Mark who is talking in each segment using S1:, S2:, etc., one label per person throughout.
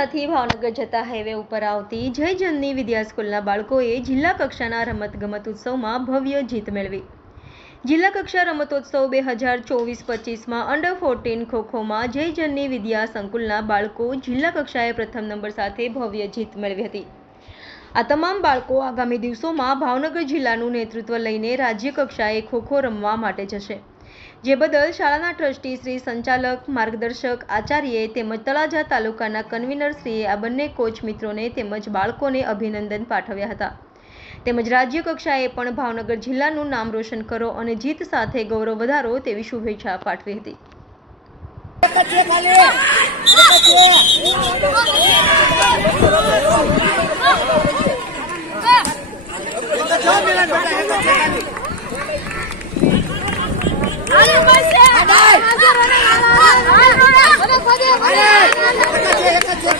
S1: તળાજાથી ભાવનગર જતા હાઈવે ઉપર આવતી જય જનની વિદ્યા સ્કૂલના બાળકોએ જિલ્લા કક્ષાના રમતગમત ઉત્સવમાં ભવ્ય જીત મેળવી. જિલ્લા કક્ષા રમતોત્સવ બે હજાર ચોવીસ પચીસમાં અંડર ફોર્ટીન ખોખોમાં જય જનની વિદ્યા સંકુલના બાળકો જિલ્લા કક્ષાએ પ્રથમ નંબર સાથે ભવ્ય જીત મેળવી હતી. આ તમામ બાળકો આગામી દિવસોમાં ભાવનગર જિલ્લાનું નેતૃત્વ લઈને રાજ્ય કક્ષાએ ખોખો રમવા માટે જશે. જે બદલ શાળાના ટ્રસ્ટી શ્રી સંચાલક, માર્ગદર્શક આચાર્યે તેમજ તળાજા તાલુકાના કન્વીનરશ્રીએ આ બંને કોચ મિત્રોને તેમજ બાળકોને અભિનંદન પાઠવ્યા હતા. તેમજ રાજ્ય કક્ષાએ પણ ભાવનગર જિલ્લાનું નામ રોશન કરો અને જીત સાથે ગૌરવ વધારો તેવી શુભેચ્છા પાઠવી હતી
S2: એક જ છે ખાલી એક જ છે એક જ છે મિલન બેટા એક જ છે ખાલી એક જ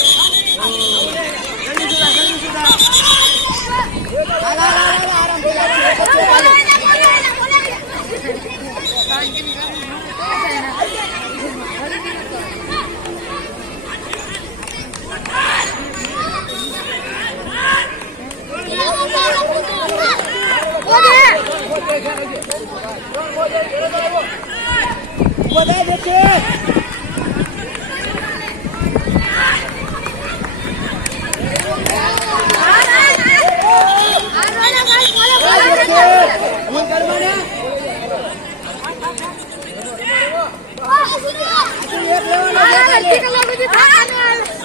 S2: બધા છે. એક લેવાના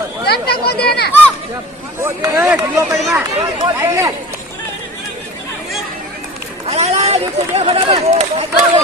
S2: છે ખાલી એ ઢીલો પડીમાં સાઈડ લે આલા આલા જે છે બે ફટાફટ